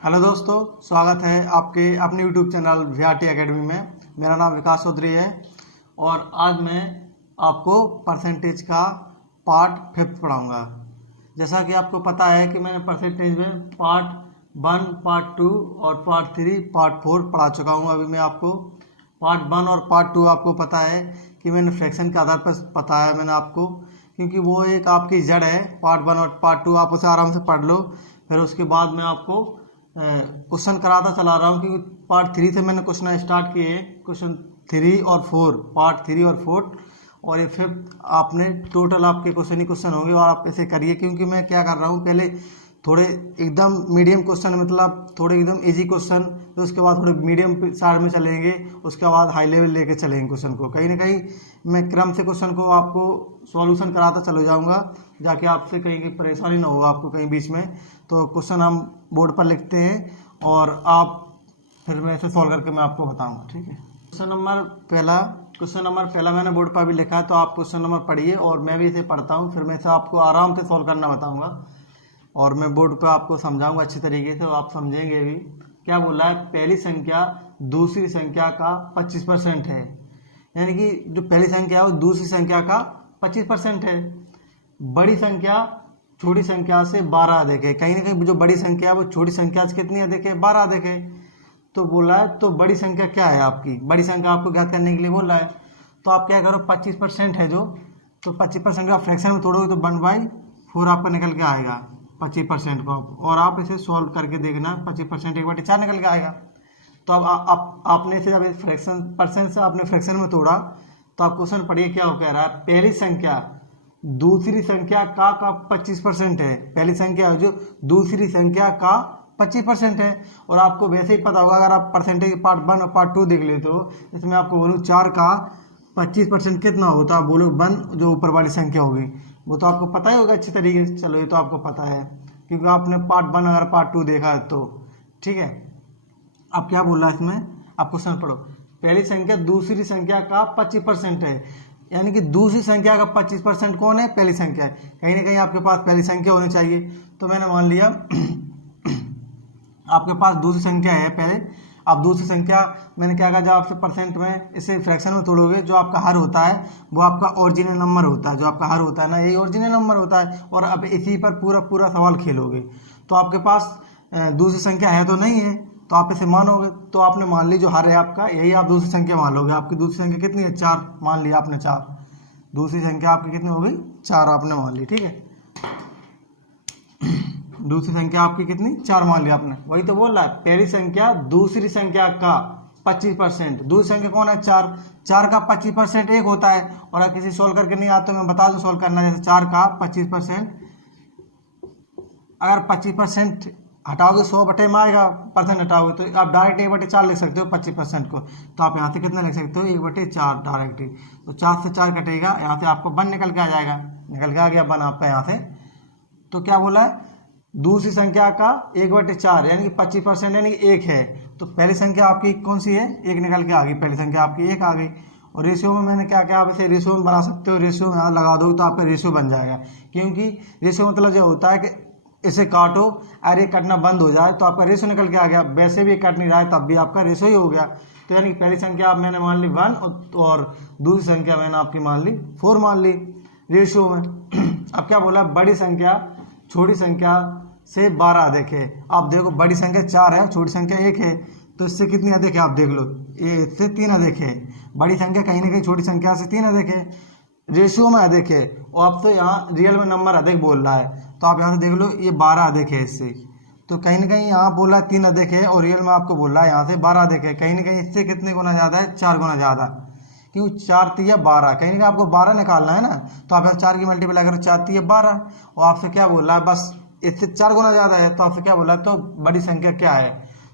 Hello दोस्तों, स्वागत है आपके अपने यूट्यूब चैनल वीआरटी एकेडमी में। मेरा नाम विकास चौधरी है और आज मैं आपको परसेंटेज का पार्ट 5 पढ़ाऊंगा। जैसा कि आपको पता है कि मैंने परसेंटेज में पार्ट 1, पार्ट 2 और पार्ट 3, पार्ट 4 पढ़ा चुका हूं। अभी मैं आपको पार्ट 1 और पार्ट 2 आपको पता है कि मैंने फ्रैक्शन के आधार पर बताया मैंने आपको, क्योंकि वो एक आपकी जड़ है। पार्ट 1 और पार्ट 2 आप उसे आराम से पढ़ लो। फिर उसके बाद मैं आपको क्वेश्चन कराता चला रहा हूँ, क्योंकि पार्ट 3 से मैंने क्वेश्चन स्टार्ट किए हैं। क्वेश्चन 3 और 4, पार्ट 3 और 4 और ये 5 आपने टोटल आपके क्वेश्चन ही क्वेश्चन होंगे और आप ऐसे करिए। क्योंकि मैं क्या कर रहा हूँ, पहले थोड़े एकदम मीडियम क्वेश्चन, मतलब थोड़े एकदम इजी क्वेश्चन, तो उसके बाद थोड़े मीडियम साइड में चलेंगे, उसके बाद हाई लेवल लेके चलेंगे क्वेश्चन को। कहीं ना कहीं मैं क्रम से क्वेश्चन को आपको सॉल्यूशन कराता चले जाऊंगा, जाके आपसे कहीं की परेशानी ना होगा आपको कहीं बीच में। तो क्वेश्चन हम बोर्ड पर लिखते हैं और आप फिर मैं इसे सॉल्व करके मैं आपको बताऊंगा, ठीक है। क्वेश्चन नंबर पहला मैंने बोर्ड पर भी लिखा है, तो आप क्वेश्चन नंबर पढ़िए और मैं भी इसे पढ़ता हूँ, फिर मैं इसे आपको आराम से सॉल्व करना बताऊंगा और मैं बोर्ड पर आपको समझाऊंगा अच्छी तरीके से, आप समझेंगे भी। क्या बोला है, पहली संख्या दूसरी संख्या का 25% है, यानी कि जो पहली संख्या है वो दूसरी संख्या का 25% है। बड़ी संख्या छोटी संख्या से 12 अधिक है। कहीं ना कहीं जो बड़ी संख्या है वो छोटी संख्या से कितनी अधिक है, 12 अधिक है। तो बोला है तो बड़ी संख्या क्या है आपकी, बड़ी संख्या आपको ज्ञात करने के लिए बोल रहा है। तो आप क्या करो, 25% है जो, तो 25% का फ्रैक्शन में तोड़ोगे तो 1/4 आपका निकल के आएगा 25% को। और आप इसे सॉल्व करके देखना, 25% 1/4 निकल के आएगा। तो अब आपने इसे जब फ्रैक्शन परसेंट से आपने फ्रैक्शन में तोड़ा, तो आप क्वेश्चन पढ़िए क्या हो कह रहा है। पहली संख्या दूसरी संख्या का 25% है। पहली संख्या जो दूसरी संख्या का 25% है। और आपको वैसे ही पता होगा, अगर आप परसेंटेज पार्ट 1 और पार्ट 2 देख ले तो इसमें आपको बोलूँ 4 का 25% कितना होता है, बोलो 1, जो ऊपर वाली संख्या होगी वो तो आपको पता ही होगा अच्छी तरीके से। चलो ये तो आपको पता है क्योंकि आपने पार्ट 1 अगर पार्ट 2 देखा है तो, ठीक है। अब क्या बोल रहा है इसमें, आप क्वेश्चन पढ़ो। पहली संख्या दूसरी संख्या का 25% है, यानी कि दूसरी संख्या का 25% कौन है, पहली संख्या है। कहीं ना कहीं आपके पास पहली संख्या होनी चाहिए। तो मैंने मान लिया आपके पास दूसरी संख्या है पहले। अब दूसरी संख्या मैंने क्या कहा, जब आपसे परसेंट में इसे फ्रैक्शन में तोड़ोगे, जो आपका हर होता है वो आपका ओरिजिनल नंबर होता है। जो आपका हर होता है ना, यही ओरिजिनल नंबर होता है। और अब इसी पर पूरा सवाल खेलोगे तो आपके पास दूसरी संख्या है तो नहीं है, तो आप इसे मानोगे। तो आपने मान ली जो हर है आपका, यही आप दूसरी संख्या मान लोगे। आपकी दूसरी संख्या कितनी है, 4 मान लिया आपने। 4 दूसरी संख्या आपकी कितनी हो गई, 4 आपने मान ली, ठीक है। दूसरी संख्या आपकी कितनी, 4 मान लिया आपने। वही तो बोल रहा है, पहली संख्या दूसरी संख्या का 25%। दूसरी संख्या कौन है, 4। 4 का 25% 1 होता है। और अगर किसी सोल्व करके नहीं आता तो मैं बता दूं सोल्व करना। जैसे 4 का 25%, अगर 25% हटाओगे 100 में आएगा, परसेंट हटाओगे तो आप डायरेक्ट 1/4 लिख सकते हो 25% को। तो आप यहाँ से कितना लिख सकते हो, 1/4 डायरेक्ट ही। तो 4 से 4 कटेगा, यहाँ से आपको 1 निकल के आ जाएगा। निकल के आ गया 1 आपका यहाँ से। तो क्या बोला है, दूसरी संख्या का 1/4 यानी कि 25% यानी कि 1 है। तो पहली संख्या आपकी कौन सी है, 1 निकल के आ गई। पहली संख्या आपकी 1 आ गई। और रेशियो में मैंने क्या क्या, आप इसे रेशियो में बना सकते हो। रेशियो में यहाँ लगा दो तो आपका रेशियो बन जाएगा। क्योंकि रेशियो मतलब जो होता है कि इसे काटो और ये कटना बंद हो जाए तो आपका रेशियो निकल के आ गया। वैसे भी कट नहीं रहा है तब भी आपका रेशियो ही हो गया। तो यानी कि पहली संख्या आप मैंने मान ली 1 और दूसरी संख्या मैंने आपकी मान ली 4 मान ली रेशियो में। अब क्या बोला, बड़ी संख्या छोटी संख्या से 12 अधिक है। आप देखो बड़ी संख्या 4 है, छोटी संख्या 1 है, तो इससे कितनी अधिक है आप देख लो, ये इससे 3 अधिक है। बड़ी संख्या कहीं ना कहीं छोटी संख्या से 3 अधिक है, रेशियो में अधिक है। और अब तो यहाँ रियल में नंबर अधिक बोल रहा है, तो आप यहाँ से देख लो ये 12 अधिक है इससे। तो कहीं ना कहीं यहाँ बोला 3 अधिक है और रियल में आपको बोल रहा है यहाँ से 12 अधिक है। कहीं ना कहीं इससे कितने गुना ज़्यादा है, 4 गुना ज़्यादा। क्योंकि 4 3 12, कहीं ना कहीं आपको 12 निकालना है ना। तो आप यहाँ 4 की मल्टीप्लाई करो, 4 3 12। और आपसे क्या बोल रहा है, बस इससे 4 गुना ज़्यादा है। तो आपसे क्या बोला, तो बड़ी संख्या क्या है।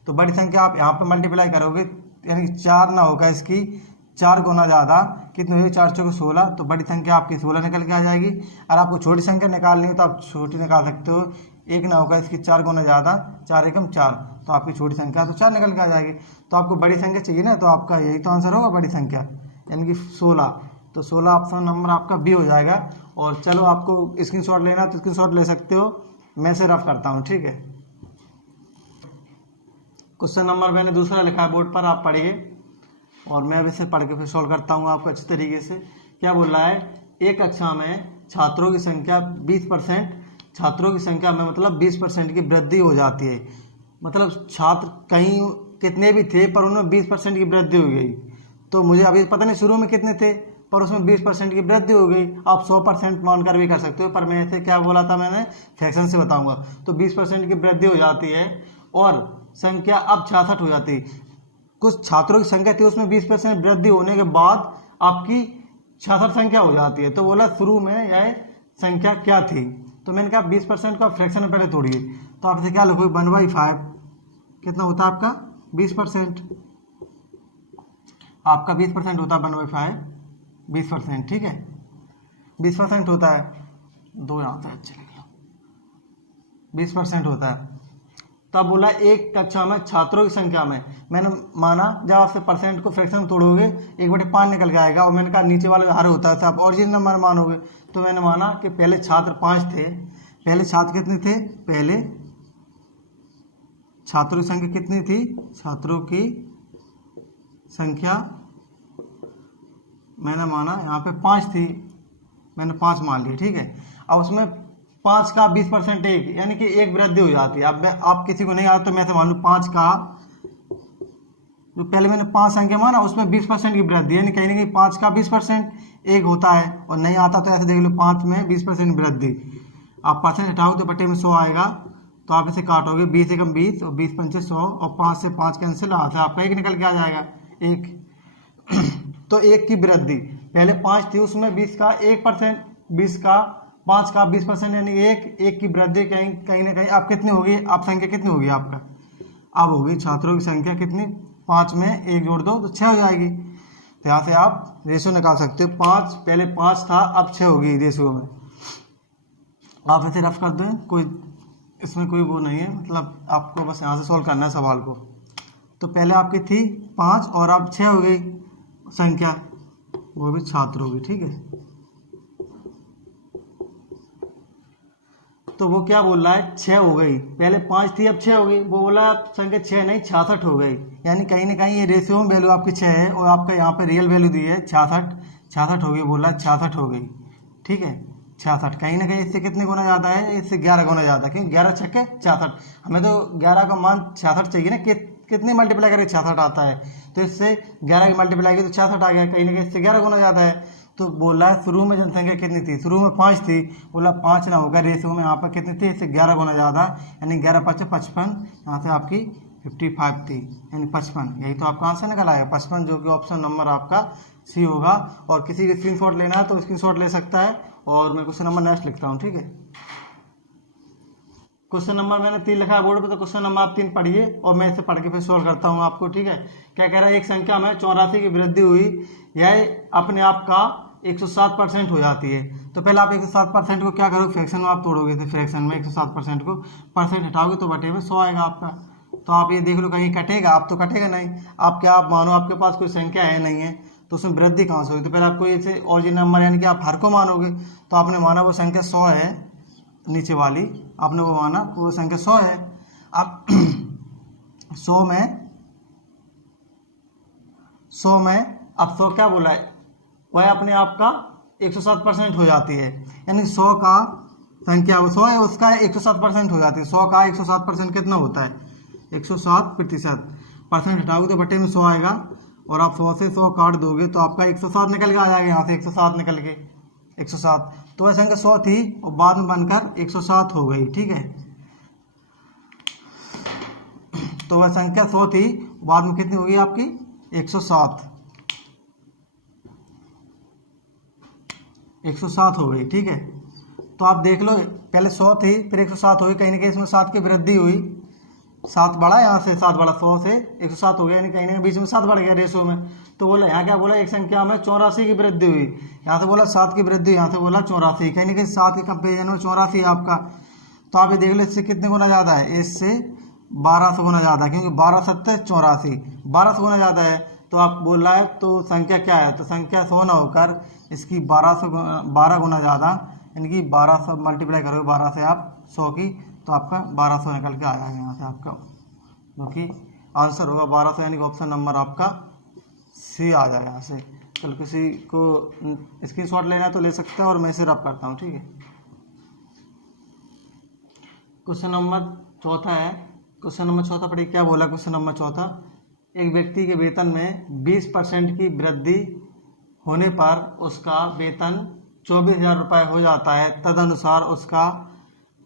तो बड़ी संख्या आप यहाँ पर मल्टीप्लाई करोगे, यानी 4 ना होगा इसकी 4 गुना ज़्यादा, कितनी हुई, 4 4 16। तो बड़ी संख्या आपकी 16 निकल के आ जाएगी। और आपको छोटी संख्या निकालनी है तो आप छोटी निकाल सकते हो, 1 ना होगा इसकी 4 गुना ज़्यादा, 4 एकम 4। तो आपकी छोटी संख्या तो 4 निकल के आ जाएगी। तो आपको बड़ी संख्या चाहिए ना, तो आपका यही तो आंसर होगा, बड़ी संख्या यानी कि 16। तो 16 ऑप्शन नंबर आपका बी हो जाएगा। और चलो आपको स्क्रीनशॉट लेना तो स्क्रीनशॉट ले सकते हो, मैं से रफ करता हूँ, ठीक है। क्वेश्चन नंबर मैंने दूसरा लिखा है बोर्ड पर, आप पढ़िए और मैं अब इसे पढ़ के फिर सॉल्व करता हूँ आपको अच्छी तरीके से। क्या बोल रहा है, एक कक्षा में छात्रों की संख्या 20%, छात्रों की संख्या में मतलब 20% की वृद्धि हो जाती है। मतलब छात्र कहीं कितने भी थे पर उनमें 20% की वृद्धि हो गई। तो मुझे अभी पता नहीं शुरू में कितने थे, पर उसमें 20% की वृद्धि हो गई। आप 100% मानकर भी कर सकते हो, पर मैं ऐसे क्या बोला था मैंने, फ्रैक्शन से बताऊंगा। तो 20% की वृद्धि हो जाती है और संख्या अब 66 हो जाती है। कुछ छात्रों की संख्या थी उसमें 20% वृद्धि होने के बाद आपकी 66 संख्या हो जाती है। तो बोला शुरू में यह संख्या क्या थी, तो मैंने कहा 20% का फ्रैक्शन में पहले तोड़िए। तो आपसे क्या लिखोगे, 1/5 कितना होता है आपका 20%, आपका 20% होता है 1/5 20%, ठीक है 20% होता है, दो यहाँ से अच्छे लिख लो, 20% होता है। तब बोला एक कक्षा में छात्रों की संख्या में, मैंने माना जब आपसे परसेंट को फ्रैक्शन तोड़ोगे 1/5 निकल के आएगा, और मैंने कहा नीचे वाले हर होता है, आप ओरिजिनल नंबर मानोगे। तो मैंने माना कि पहले छात्र 5 थे, पहले छात्र कितने थे, पहले छात्रों की संख्या कितनी थी, छात्रों की संख्या मैंने माना यहाँ पे 5 थी, मैंने 5 मान ली, ठीक है। अब उसमें 5 का 20% एक, यानी कि एक वृद्धि हो जाती है। अब आप किसी को नहीं आता तो मैं से मान लूँ 5 का, जो पहले मैंने 5 संख्या माना उसमें 20% की वृद्धि, यानी कहीं ना कहीं 5 का 20% एक होता है। और नहीं आता तो ऐसे देख लो 5 में 20% वृद्धि, आप परसेंट हटाओ तो बटे में 100 आएगा। तो आप इसे काटोगे 20 एकम 20 और 20 पंचे 100 और 5 से 5 कैंसिल, यहाँ से आपका एक निकल के आ जाएगा, एक। तो एक की वृद्धि, पहले 5 थी उसमें 20 का 1%, 20 का 5 का 20%, यानी एक की वृद्धि कहीं ना कहीं आप कितनी होगी, आप संख्या कितनी होगी आपका, अब होगी छात्रों की संख्या कितनी, 5 में 1 जोड़ दो तो 6 हो जाएगी। तो यहाँ से आप रेशियो निकाल सकते हो, 5 पहले 5 था अब 6 होगी रेशियो में। आप इसे रफ कर दें, कोई इसमें कोई वो नहीं है, मतलब आपको बस यहाँ से सॉल्व करना है सवाल को। तो पहले आपकी थी 5 और अब 6 हो गई संख्या, वो भी छात्रों की, ठीक है। तो वो क्या बोल रहा है, 6 हो गई, पहले 5 थी अब 6 हो गई। वो बोला संख्या 6 नहीं 66 हो गई, यानी कहीं ना कहीं ये रेशियो में वैल्यू आपकी 6 है और आपका यहाँ पे रियल वैल्यू दी है 66 हो गई, बोला 66 हो गई, ठीक है 66। कहीं ना कहीं इससे कितने गुना ज़्यादा है, इससे 11 गुना ज़्यादा, क्योंकि 11 छक्के 66, हमें तो 11 का मान 66 चाहिए ना, कितने मल्टीप्लाई करके 66 आता है, तो इससे 11 की मल्टीप्लाई की तो 66 आ गया, कहीं ना कहीं इससे 11 गुना ज़्यादा है। तो बोला है शुरू में जनसंख्या कितनी थी, शुरू में 5 थी, बोला 5 ना होगा रेशियो में यहाँ पर कितनी थी, इससे 11 गुना ज़्यादा, यानी 11 5 55, यहाँ से आपकी 55 थी, यानी 55, यही तो आपका आंसर निकल आएगा 55, जो कि ऑप्शन नंबर आपका सी होगा। और किसी की स्क्रीनशॉट लेना है तो स्क्रीनशॉट ले सकता है। और मैं क्वेश्चन नंबर नेक्स्ट लिखता हूँ, ठीक है। क्वेश्चन नंबर मैंने 3 लिखा है बोर्ड पे, तो क्वेश्चन नंबर आप 3 पढ़िए और मैं इसे पढ़ के फिर सोल्व करता हूँ आपको, ठीक है। क्या कह रहा है, एक संख्या में 84 की वृद्धि हुई, यह अपने आप का 107% हो जाती है। तो पहले आप 107% को क्या करोगे, फ्रैक्शन में आप तोड़ोगे, तो फ्रैक्शन में 107% को परसेंट हटाओगे तो बटे में 100 आएगा आपका। तो आप ये देख लो कहीं कटेगा, आप तो कटेगा नहीं, आप क्या आप मानो आपके पास कोई संख्या है नहीं है तो उसमें वृद्धि कहाँ से होगी। तो पहले आपको इसे ओरिजिनल नंबर यानी कि आप हर को मानोगे, तो आपने माना वो संख्या 100 है, नीचे वाली आपने वो माना वो संख्या 100 है। अब 100 में अब 100 क्या बोला है, वह अपने आप का 107% हो जाती है, यानी 100 का संख्या 100 है उसका 107% हो जाती है। 100 का 107% कितना होता है, 107%, परसेंट हटाओगे तो बटे में 100 आएगा, और आप 100 से 100 काट दोगे तो आपका 107 निकल के आ जाएगा, यहाँ से 107 निकल के 107। तो वह संख्या 100 थी और बाद में बनकर 107 हो गई, ठीक है। तो वह संख्या 100 थी, बाद में कितनी होगी आपकी 107 हो गई, ठीक है। तो आप देख लो पहले 100 थी फिर 107 हो गई, कहीं ना कहीं इसमें 7 की वृद्धि हुई, 7 बढ़ा, यहाँ से 7 बढ़ा, 100 से 107 हो गया, यानी कहीं ना कहीं बीच में 7 बढ़ गया रेशो में। तो बोला यहाँ क्या बोला, एक संख्या में 84 की वृद्धि हुई, यहाँ से बोला 7 की वृद्धि, यहाँ से बोला 84, कहीं ना कहीं 7 के कंपेरिजन में 84 है आपका। तो आप ये देख लो इससे कितने गुना ज़्यादा है, इससे 1200 गुना ज़्यादा, क्योंकि 12 7 84, 1200 गुना ज़्यादा है। तो आप बोल रहा है तो संख्या क्या है, तो संख्या 100 ना होकर इसकी 12 गुना ज़्यादा, यानी कि 1200 मल्टीप्लाई करोगे 12 से आप 100 की, तो आपका 1200 निकल के आया है यहाँ से आपका, जो कि आंसर होगा 1200, यानी कि ऑप्शन नंबर आपका सी आ जाएगा यहाँ से। चलो किसी को स्क्रीनशॉट लेना है तो ले सकते हैं और मैं इसे रब करता हूँ, ठीक है। क्वेश्चन नंबर चौथा है, क्वेश्चन नंबर चौथा पढ़िए क्या बोला। क्वेश्चन नंबर चौथा, एक व्यक्ति के वेतन में 20% की वृद्धि होने पर उसका वेतन 24,000 रुपये हो जाता है, तदनुसार उसका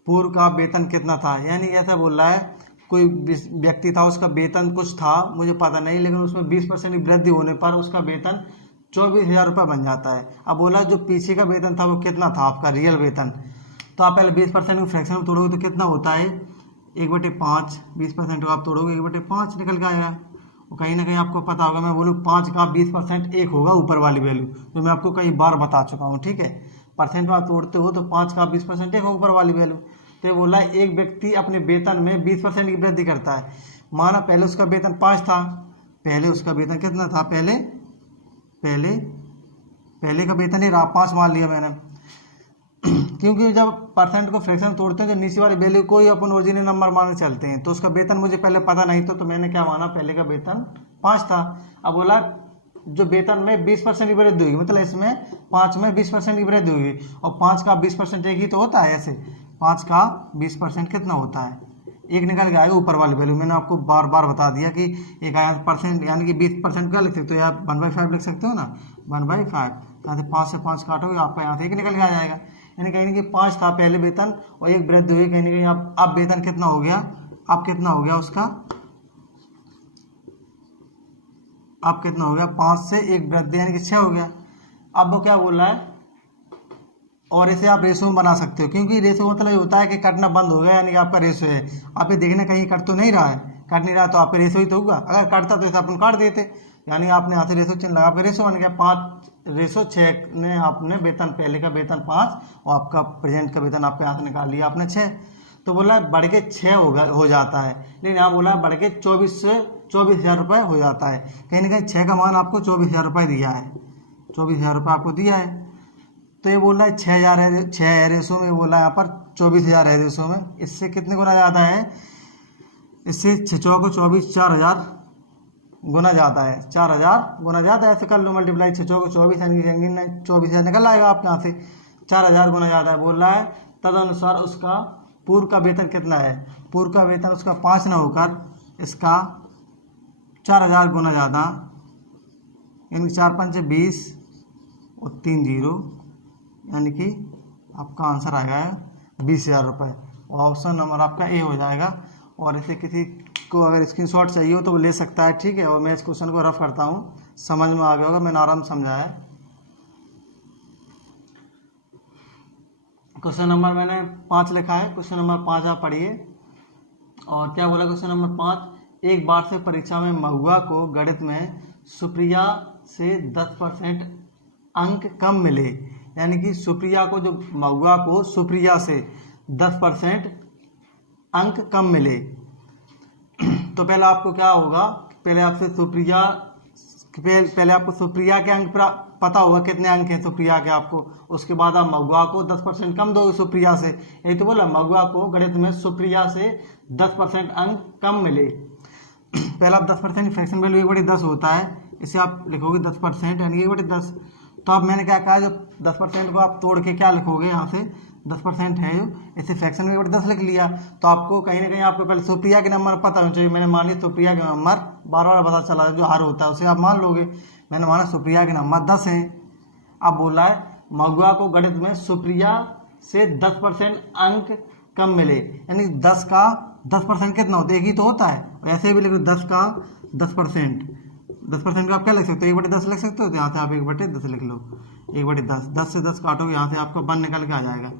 पूर्व का वेतन कितना था। यानी ऐसा बोल रहा है कोई व्यक्ति था, उसका वेतन कुछ था, मुझे पता नहीं, लेकिन उसमें 20% की वृद्धि होने पर उसका वेतन 24,000 रुपये बन जाता है। अब बोला जो पीछे का वेतन था वो कितना था आपका रियल वेतन, तो आप पहले 20% को फ्रैक्शन में तोड़ोगे तो कितना होता है 1/5। 20% को आप तोड़ोगे 1/5 निकल के आएगा। और कहीं ना कहीं आपको पता होगा, मैं बोलूँ 5 का 20% 1 होगा ऊपर वाली वैल्यू, जो मैं आपको कई बार बता चुका हूँ, ठीक है। परसेंट में आप तोड़ते हो तो 5 का 20% 1 ऊपर वाली वैल्यू। तो ये बोला एक व्यक्ति अपने वेतन में 20% की वृद्धि करता है। माना पहले उसका वेतन 5 था, पहले उसका वेतन कितना था, पहले का वेतन ही 5 मान लिया मैंने, क्योंकि जब परसेंट को फ्रैक्शन तोड़ते हैं तो नीचे वाली वैल्यू को ही अपन ओरिजिनल नंबर मान के चलते हैं। तो उसका वेतन मुझे पहले पता नहीं तो मैंने क्या माना, पहले का वेतन 5 था। अब बोला जो वेतन में 20% की वृद्धि होगी, मतलब इसमें 5 में 20% की वृद्धि होगी, और 5 का 20% एक ही तो होता है। ऐसे 5 का 20% कितना होता है, 1 निकल के आएगा ऊपर वाली वैल्यू। मैंने आपको बार बार बता दिया कि एक आया परसेंट, यानी कि 20% का लिख सकते हो, या 1/5 लिख सकते हो ना, 1/5। यहाँ से 5 से 5 काटोगे आपका यहाँ से 1 निकल के आ जाएगा। यानी कहीं ना कहीं 5 था पहले वेतन और 1 वृद्धि हुई, कहीं ना कहीं अब वेतन कितना हो गया, अब कितना हो गया उसका, अब कितना हो गया 5 से 1 वृद्धि यानी कि 6 हो गया। अब वो क्या बोल रहा है, और इसे आप रेशो में बना सकते हो, क्योंकि रेशो मतलब ये होता है कि कटना बंद हो गया, यानी कि आपका रेशो है। आप ये देखने कहीं कट तो नहीं रहा है, कट नहीं रहा तो आपका रेशो ही तो होगा। अगर कटता तो इसे अपन काट देते, यानी आपने यहाँ से रेशो चिन्ह लगा, आपका रेशो बन गया 5/6 ने आपने वेतन, पहले का वेतन 5 और आपका प्रेजेंट का वेतन आपके यहाँ से निकाल लिया आपने 6। तो बोला बढ़ के 6 हो जाता है, लेकिन यहाँ बोला बढ़ के 24,000 रुपये हो जाता है। कहीं ना कहीं 6 का मान आपको 24,000 रुपये दिया है, 24,000 रुपये आपको दिया है। तो ये बोल रहा है 6,000 है, 6 है रेशो में, बोला यहाँ पर 24,000 है रेशो में। इससे कितने गुना ज़्यादा है, इससे 6 चौको 24, 4,000 गुना ज़्यादा है, 4,000 गुना ज़्यादा है। ऐसे कर लो मल्टीप्लाई, 6 चौको 24 यानी 24,000 निकल आएगा आपके यहाँ से, 4,000 गुना ज़्यादा है। बोल रहा है तदनुसार उसका पूर्व का वेतन कितना है, पूर्व का वेतन उसका 5 ना होकर इसका 4,000 गुना ज़्यादा, यानी 4×5 = 20 और 3 0, यानी कि आपका आंसर आएगा 20,000 रुपये। और ऑप्शन नंबर आपका ए हो जाएगा। और इसे किसी को अगर स्क्रीनशॉट चाहिए हो तो वो ले सकता है, ठीक है। और मैं इस क्वेश्चन को रफ करता हूँ, समझ में आ गया होगा, मैंने आराम समझाया है। क्वेश्चन नंबर मैंने 5 लिखा है, क्वेश्चन नंबर 5 आप पढ़िए। और क्या बोला क्वेश्चन नंबर 5, एक बार से परीक्षा में महुआ को गणित में सुप्रिया से 10% अंक कम मिले, यानी कि सुप्रिया को, जो महुआ को सुप्रिया से 10% अंक कम मिले। तो पहले आपको क्या होगा, पहले आपको सुप्रिया के अंक पता होगा, कितने अंक हैं सुप्रिया के आपको। उसके बाद आप महुआ को 10% कम दोगे सुप्रिया से, यही तो बोला, महुआ को गणित में सुप्रिया से 10% अंक कम मिले। पहला आप 10% फ्रैक्शन वैल्यू 1/10 होता है, इसे आप लिखोगे 10% यानी 1/10। तो अब मैंने क्या कहा, जो 10% को आप तोड़ के क्या लिखोगे, यहाँ से 10% है जो, इसे फ्रैक्शन में 1/10 लिख लिया। तो आपको कहीं ना कहीं आपको पहले सुप्रिया के नंबर पता होना चाहिए। मैंने मान ली सुप्रिया के नंबर बार पता चला, जो हर होता है उसे आप मान लोगे। मैंने माना सुप्रिया के नंबर 10 हैं। अब बोला है महुआ को गणित में सुप्रिया से 10% अंक कम मिले, यानी 10 का 10% कितना होता है, एक ही तो होता है। ऐसे भी लिख लो 10 का 10%, 10% को आप क्या लिख सकते हो, 1/10 लिख सकते हो। तो यहाँ से आप 1/10 लिख लो, 1/10, 10 से 10 काटोगे, यहाँ से आपका 1 निकल के आ जाएगा।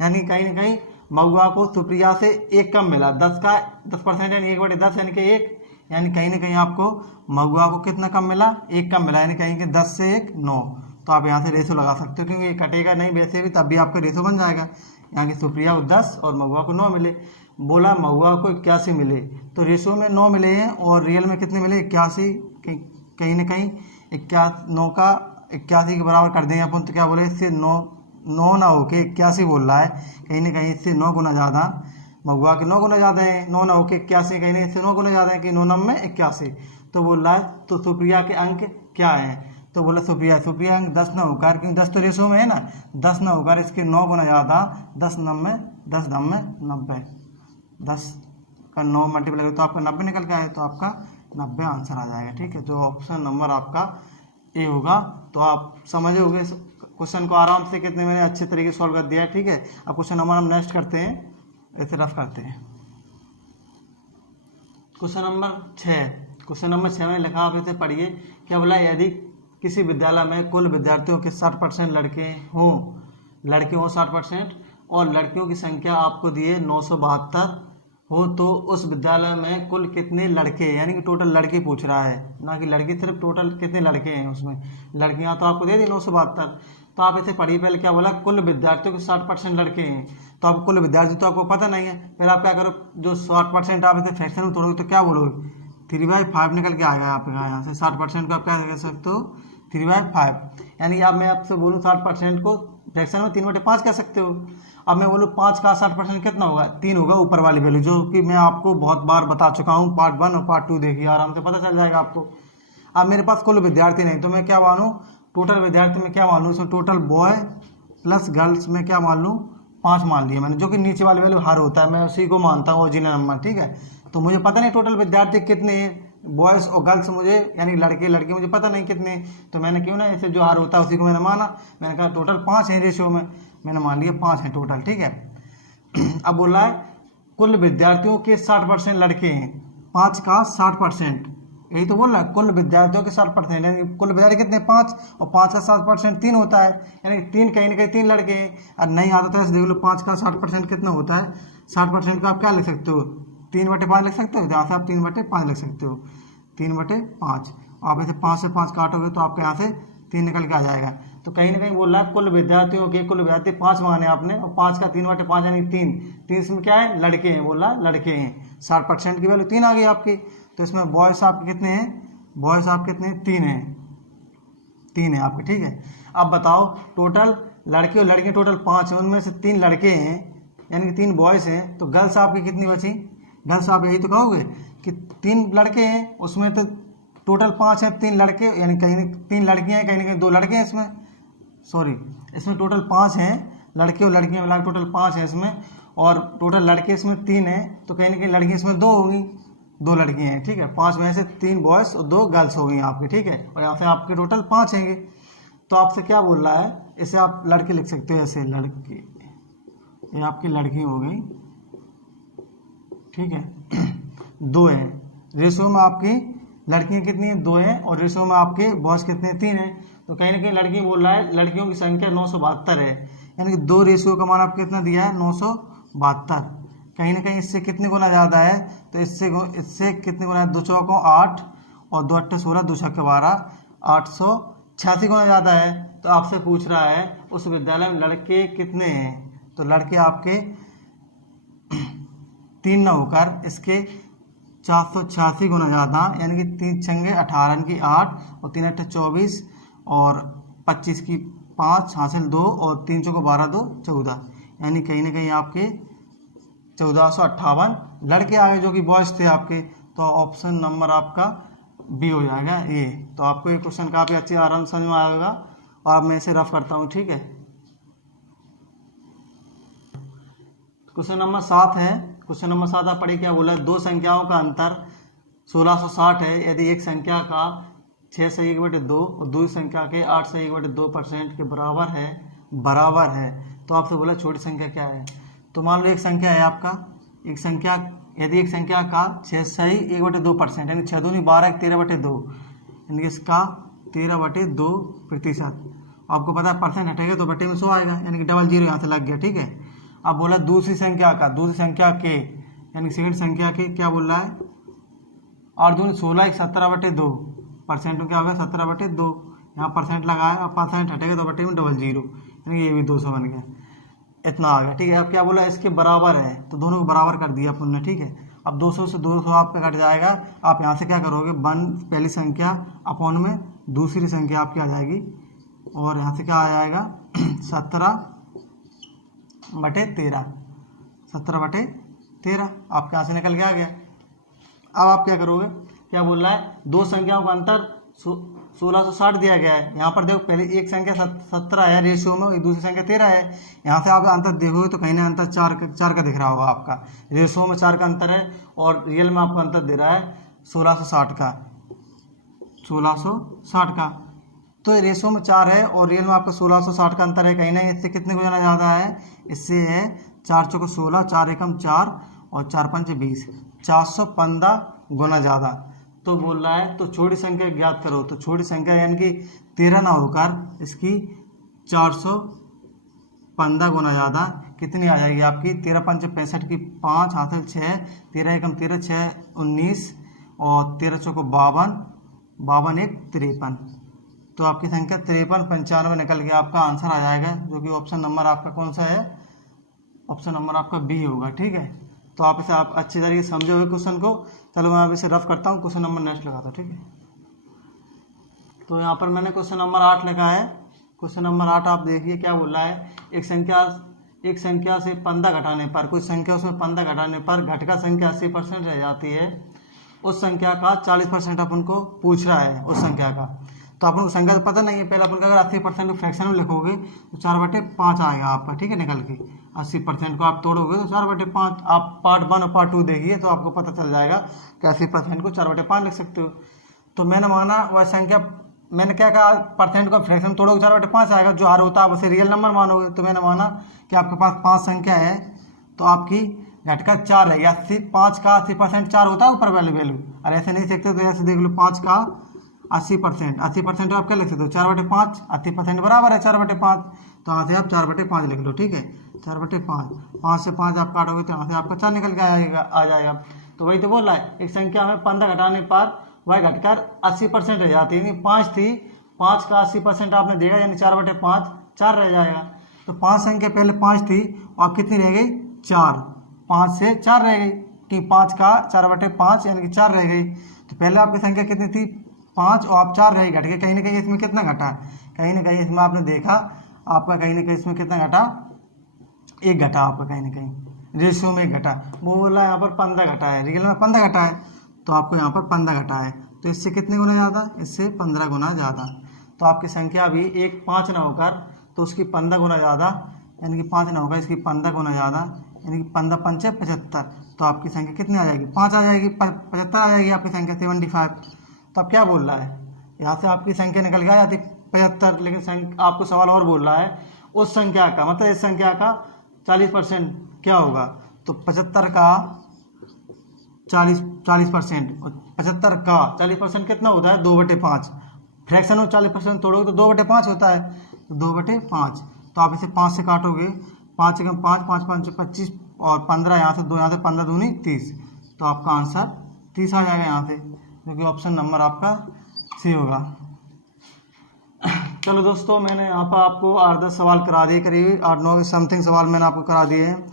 यानी कहीं ना कहीं महुआ को सुप्रिया से 1 कम मिला, 10 का 10% यानी 1/10 यानी कि 1, यानी कहीं ना कहीं आपको महुआ को कितना कम मिला, 1 कम मिला, यानी कहीं कि 10 से 1 9। तो आप यहाँ से रेशो लगा सकते हो, क्योंकि ये कटेगा नहीं वैसे भी, तब भी आपका रेशो बन जाएगा। यहाँ की सुप्रिया को 10 और महुआ को 9 मिले। बोला महुआ को 81 मिले, तो रेशो में 9 मिले हैं और रियल में कितने मिले, 81। कहीं ना कहीं 9 का 81 के बराबर कर देंगे अपन, तो क्या बोले, इससे 9 ना होके 81 बोल रहा है, कहीं ना कहीं इससे 9 गुना ज़्यादा महुआ के 9 गुना ज़्यादा हैं, 9 9 के 81, कहीं नहीं से 9 गुना ज़्यादा है कि 9 9 में 81। तो बोल रहा है तो सुप्रिया के अंक क्या हैं, तो बोला सुप्रिया अंक 10 न होकर, क्योंकि 10 तो रेशो में है ना, 10 न होकर इसके 9 गुना ज़्यादा, 10 9 में 90, 10 का 9 मल्टीप्लाई तो आपका 90 निकल के आए, तो आपका 90 आंसर आ जाएगा। ठीक है, जो ऑप्शन नंबर आपका ए होगा। तो आप समझोगे क्वेश्चन को आराम से, कितने मैंने अच्छे तरीके से सॉल्व कर दिया। ठीक है, अब क्वेश्चन नंबर हम नेक्स्ट करते हैं, ऐसे रफ करते हैं। क्वेश्चन नंबर 6, क्वेश्चन नंबर 6 में लिखा, आप इसे पढ़िए। क्या बोला, यदि किसी विद्यालय में कुल विद्यार्थियों के 60% लड़के हों 60% और लड़कियों की संख्या आपको दी है 972 हो, तो उस विद्यालय में कुल कितने लड़के, यानी कि टोटल लड़के पूछ रहा है, ना कि लड़की, सिर्फ टोटल कितने लड़के हैं उसमें। लड़कियां तो आपको दे दी 972, तो आप इसे पढ़िए। पहले क्या बोला, कुल विद्यार्थियों के 60% लड़के हैं, तो आप कुल विद्यार्थी तो आपको पता नहीं है। फिर आप क्या करो, जो 60% आप इसे फ्रैक्शन में तोड़ोगे तो क्या बोलोगे, 3/5 निकल के आएगा आपके यहाँ से। 60% को आप क्या कह सकते हो, 3/5। यानी अब मैं आपसे बोलूँ 60% को फ्रैक्शन में 3/5 कह सकते हो। अब मैं बोलूँ 5 का 60% कितना होगा, 3 होगा ऊपर वाली वैल्यू, जो कि मैं आपको बहुत बार बता चुका हूँ, पार्ट 1 और पार्ट 2 देखिए, आराम से पता चल जाएगा आपको। अब मेरे पास कुल विद्यार्थी नहीं, तो मैं क्या मानूँ, टोटल विद्यार्थी में क्या मान लूँ, इसमें टोटल बॉय प्लस गर्ल्स में क्या मान लूँ, 5 मान लिए मैंने, जो कि नीचे वाली वैल्यू हर होता है, मैं उसी को मानता हूँ ओरिजिनल नंबर। ठीक है, तो मुझे पता नहीं टोटल विद्यार्थी कितने हैं, बॉयज़ और गर्ल्स मुझे, यानी लड़के लड़की मुझे पता नहीं कितने, तो मैंने क्यों ना इसे जो हार होता है उसी को मैंने माना। मैंने कहा टोटल 5 हैं रेशियो में, मैंने मान लिया 5 हैं टोटल। ठीक है, अब बोला है कुल विद्यार्थियों के 60% लड़के हैं, 5 का 60%, यही तो बोल रहा है, कुल विद्यार्थियों के 60%, यानी कुल विद्यार्थी कितने 5, और 5 का 60% 3 होता है, यानी 3 कहीं ना कहीं 3 लड़के हैं। और नहीं आता तो ऐसे देख लो, 5 का 60% कितना होता है, 60% का आप क्या लिख सकते हो, 3/5 लिख सकते हो, जहाँ से आप 3/5 लिख सकते हो, 3/5। आप ऐसे 5 से 5 काटोगे तो आपके यहाँ से 3 निकल के आ जाएगा। तो कहीं ना कहीं बोल रहा है कुल विद्यार्थियों के, कुल विद्यार्थी 5 माने आपने, और 5 का 3/5 यानी 3 इसमें क्या है, लड़के हैं, बोल रहा है लड़के हैं। 60% की वैल्यू 3 आ गई आपकी, तो इसमें बॉयस आपके कितने हैं, बॉयस आप कितने, 3 हैं, 3 है आपके। ठीक है, अब बताओ टोटल लड़के और लड़कियाँ टोटल 5 हैं, उनमें से 3 लड़के हैं, यानी कि 3 बॉयज़ हैं, तो गर्ल्स आपकी कितनी बची, गर्ल्स आप यही तो कहोगे कि 3 लड़के हैं, उसमें तो टोटल 5 हैं, 3 लड़के, यानी कहीं 3 लड़कियां हैं, कहीं ना कहीं 2 लड़के हैं इसमें, सॉरी इसमें टोटल 5 हैं, लड़के और लड़कियां मिला टोटल 5 हैं इसमें, और टोटल लड़के इसमें 3 हैं, तो कहीं ना कहीं लड़कियां इसमें 2 होंगी, 2 लड़कियां हैं। ठीक है, 5 में से 3 बॉयज़ और 2 गर्ल्स हो गई आपकी। ठीक है, और यहाँ से आपके टोटल 5 हैंगे। तो आपसे क्या बोल रहा है, इसे आप लड़के लिख सकते हो, ऐसे लड़के, ये आपकी लड़की हो गई। ठीक है, 2 हैं रेशो में, आपकी लड़कियां कितनी हैं, 2 हैं, और रेशो में आपके बॉयज कितने, 3 हैं। तो कहीं ना कहीं लड़की बोल रहा है लड़कियों की संख्या 972 है, यानी कि 2 रेशियो का मान आपको कितना दिया है, 972। कहीं ना कहीं इससे कितने गुना ज़्यादा है, तो इससे कितने गुना है, 2 चौकों 8 और 2 अट्ठे 16, 2 छक्के 12, 886 गुना ज़्यादा है। तो आपसे पूछ रहा है उस विद्यालय में लड़के कितने हैं, तो लड़के आपके 3 न होकर इसके 486 गुना ज़्यादा, यानी कि 3 छंगे 18 की 8 और 3 अट्ठे 24 और 25 की 5 हासिल 2 और 3 चौको 12 2 14, यानी कहीं ना कहीं आपके 1458 लड़के आ गए जो कि बॉयज थे आपके। तो ऑप्शन नंबर आपका बी हो जाएगा ए। तो आपको ये क्वेश्चन काफ़ी अच्छी आराम समझ में आएगा, और अब मैं इसे रफ करता हूँ। ठीक है, क्वेश्चन नंबर 7 है। क्वेश्चन नंबर 7 आप पढ़िए, क्या बोला है, 2 संख्याओं का अंतर 1660 है, यदि एक संख्या का 6 से 1/2 और दूसरी संख्या के 8 से 1/2% के बराबर है, तो आपसे बोला छोटी संख्या क्या है। तो मान लो एक संख्या है आपका, यदि एक संख्या का 6 से 1/2%, यानी 6 दूनी 12, 13/2, यानी इसका 13/2%। आपको पता है परसेंट हटेगा तो बटे में 100 आएगा, यानी कि डबल जीरो यहाँ से लग गया। ठीक है, अब बोला दूसरी संख्या के, यानी सेकंड संख्या के क्या बोल रहा है, 8 दूनी 16, 17/2, परसेंट में क्या होगा 17/2, यहाँ परसेंट लगाया, अब परसेंट हटेगा तो बटे में डबल जीरो, यानी ये भी 200 बन गया, इतना आ गया। ठीक है, अब क्या बोला, इसके बराबर है, तो दोनों को बराबर कर दिया अपन ने। ठीक है, अब 200 से 200 आपका कट जाएगा, आप यहाँ से क्या करोगे, 1 पहली संख्या अपॉन में दूसरी संख्या आपकी आ जाएगी, और यहाँ से क्या आ जाएगा 17/13, 13, आपके यहाँ से निकल के आ गया। अब आप क्या करोगे, क्या बोल रहा है, दो संख्याओं का अंतर 1660 दिया गया है। यहाँ पर देखो पहले एक संख्या 17 है रेशियो में, एक दूसरी संख्या 13 है। यहाँ से आप अंतर देखोगे तो कहीं ना अंतर 4 का दिख रहा होगा आपका, रेशियो में 4 का अंतर है और रियल में आपको अंतर दे रहा है 1660 का, 1660 का। तो रेशियो में 4 है और रियल में आपका 1660 का अंतर है। कहीं ना इससे कितने गुना ज़्यादा है, इससे है 4 चौको 16, 4 एकम 4 और 4 पंच 20, 415 गुना ज़्यादा। तो बोल रहा है तो छोटी संख्या ज्ञात करो। तो छोटी संख्या यानी कि 13 ना होकर इसकी 415 गुना ज़्यादा कितनी आ जाएगी आपकी, 13 पंच 65 की 5 हासिल 6, 13 एकम 13, 6 19 और 13 चौको 52, 52 एक 53। तो आपकी संख्या 53 95 निकल के आपका आंसर आ जाएगा, जो कि ऑप्शन नंबर आपका कौन सा है, ऑप्शन नंबर आपका बी होगा। ठीक है, तो आप इसे आप अच्छी तरीके से समझे हुए क्वेश्चन को। चलो मैं अब इसे रफ करता हूँ, क्वेश्चन नंबर नेक्स्ट लगाता हूँ। ठीक है, तो यहाँ पर मैंने क्वेश्चन नंबर 8 लिखा है। क्वेश्चन नंबर 8 आप देखिए क्या बोल रहा है, एक संख्या से 15 घटाने पर, कुछ संख्या उसमें 15 घटाने पर घटका संख्या 80% रह जाती है। उस संख्या का 40% अपन को पूछ रहा है उस संख्या का। तो अपन को संख्या तो पता नहीं है, पहले अपन को अगर 80% को फ्रैक्शन में लिखोगे तो 4/5 आएगा आपका। ठीक है, निकल के 80% को आप तोड़ोगे तो 4/5। आप पार्ट 1 और पार्ट 2 देखिए तो आपको पता चल जाएगा कि 80% को 4/5 लिख सकते हो। तो मैंने माना वह संख्या, मैंने क्या कहा, परसेंट को फ्रैक्शन तोड़ोगे 4/5 आएगा, जो हर होता है आप उसे रियल नंबर मानोगे। तो मैंने माना कि आपके पास 5 संख्या है तो आपकी घटका 4 रहेगी। 5 का 80% 4 होता है ऊपर वाली वैल्यू, और ऐसे नहीं सकते तो ऐसे देख लो, 5 का 80% आप क्या लिख सकते हो, 4/5, 80% बराबर है 4/5। तो यहाँ से आप 4/5 लिख लो। ठीक है, 4/5, 5 से 5 आप काटोगे तो यहाँ से आपका 4 निकल के आ जाएगा। तो वही तो बोल रहा है, एक संख्या में 15 घटाने पर वह घटकर 80% रह जाती है। 5 थी, 5 का 80% आपने देखा यानी 4/5, 4 रह जाएगा। तो 5 संख्या पहले 5 थी और कितनी रह गई, 4, 5 से 4 रह गई, कि 5 का 4/5 यानी कि 4 रह गई। तो पहले आपकी संख्या कितनी थी, 5 और आप 4 रह घट के, कहीं ना कहीं इसमें कितना घटा, कहीं ना कहीं इसमें आपने देखा आपका कहीं ना कहीं इसमें कितना घटा, 1 घटा आपका, कहीं ना कहीं रेशियो में 1 घटा। वो बोला यहाँ पर 15 घटा है, रियल में 15 घटा है, तो आपको यहाँ पर 15 घटा है। तो इससे कितने गुना ज़्यादा, इससे 15 गुना ज़्यादा। तो आपकी संख्या अभी 1 5 ना होकर तो उसकी 15 गुना ज़्यादा, यानी कि 5 ना होगा इसकी 15 गुना ज़्यादा, यानी कि 15 पंचे 75। तो आपकी संख्या कितनी आ जाएगी, 5 आ जाएगी, 75 आ जाएगी आपकी संख्या, 75। तो अब क्या बोल रहा है, यहाँ से आपकी संख्या निकल के आ जाती 75, लेकिन आपको सवाल और बोल रहा है उस संख्या का, मतलब इस संख्या का 40% क्या होगा। तो 75 का 40%, और 75 का 40% कितना होता है, 2/5। फ्रैक्शन में 40% तोड़ोगे तो 2/5 होता है, तो 2/5। तो आप इसे 5 से काटोगे, 5 एकम 5, 5 5 25 और 15 यहाँ से 2, यहाँ से 15 दूनी 30। तो आपका आंसर 30 आ जाएगा यहाँ से, जो कि ऑप्शन नंबर आपका सी होगा। चलो दोस्तों, मैंने यहाँ पर आपको 8-10 सवाल करा दिए, करीब 8-9 समथिंग सवाल मैंने आपको करा दिए हैं।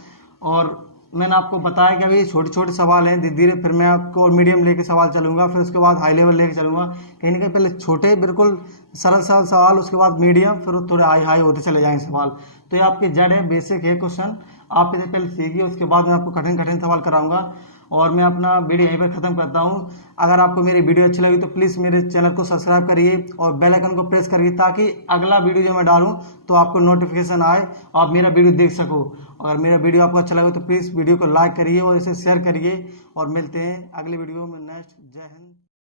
और मैंने आपको बताया कि अभी छोटे छोटे सवाल हैं, धीरे धीरे फिर मैं आपको मीडियम लेके सवाल चलूँगा, फिर उसके बाद हाई लेवल लेके चलूँगा। कहीं ना कहीं पहले छोटे बिल्कुल सरल सवाल, उसके बाद मीडियम, फिर थोड़े हाई हाई होते चले जाएंगे सवाल। तो ये आपकी जड़ है, बेसिक है क्वेश्चन, आप इसे पहले सीखिए, उसके बाद मैं आपको कठिन कठिन सवाल कराऊंगा। और मैं अपना वीडियो यहीं पर ख़त्म करता हूं। अगर आपको मेरी वीडियो अच्छी लगी तो प्लीज़ मेरे चैनल को सब्सक्राइब करिए और बेल आइकन को प्रेस करिए, ताकि अगला वीडियो जो मैं डालूं तो आपको नोटिफिकेशन आए, आप मेरा वीडियो देख सको। अगर मेरा वीडियो आपको अच्छा लगे तो प्लीज़ वीडियो को लाइक करिए और इसे शेयर करिए, और मिलते हैं अगले वीडियो में नेक्स्ट। जय हिंद।